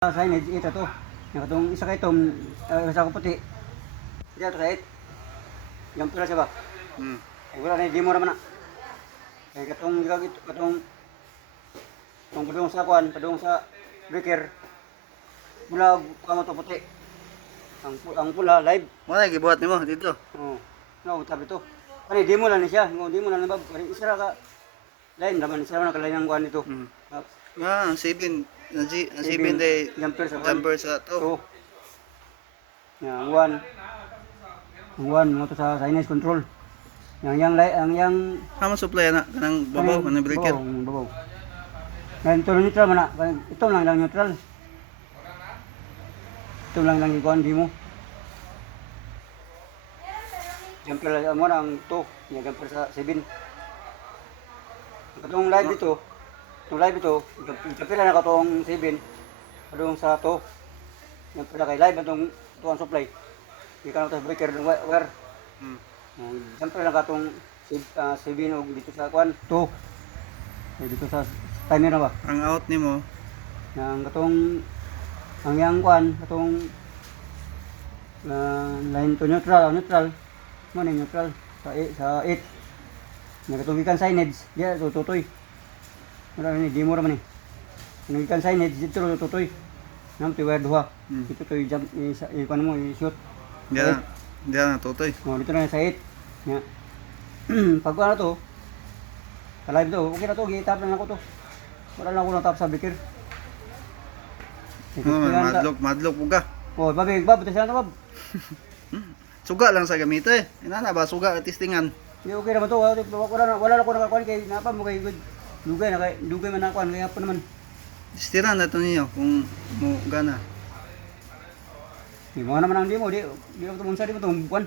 Signage ito to. Yang katong isa kay tom isa ko puti. Diya to right. Yang pula siya ba? Ay wala na di mo naman na. Ay katong padung sa kwan, padung sa breaker. Bulag kamo to puti. Ang pula live. Mo na gibuhat nimo dito. Oh. No, tabi to. Kani di mo lang ni siya. Di mo lang na ba? Kani isa ra ka line naman isa ra na kalayan kwan dito. Ang 7 ang 7 day jumper sa to. Yang one mo to sa signage control. Yang Amo supply na kanang babaw kanang breaker. Babaw. Ngayon ito neutral man na. Ito lang neutral. Ito lang ikuan di mo. Jumper mo ang to, yung jumper sa 7. Katong live ito. Itong live ito, jumper na katong 7. Padung sa to. Jumper na kay live itong ang supply. Di ka na ito breaker ng wire. Jumper na katong 7 o dito sa kuan 2. Dito sa timer na ba? Ang out nimo Yang katong ang yang kuan katong line to neutral mo ni neutral sa 8 nga katong ikan signage diya tutoy mura ni di mo ra man ni ang ikan signage dito tutoy nam ti wire duha dito to jump kuan mo i-shoot diyan na tutoy. dito na sa 8 nya pag ano to live to okay na to gitap na ako to wala lang ako natap sa breaker. Madlok puga. Oh, babig buti siya na bab. Suga lang sa gamit eh. Inana ba suga at testingan. Di okay naman to. Wala na ko nakakuan kay napa mo kay good. Dugay man nakuan kaya pa naman. Testiran na to ninyo kung mo gana. Di mo naman ang di mo di mo to munsa di mo to kuan.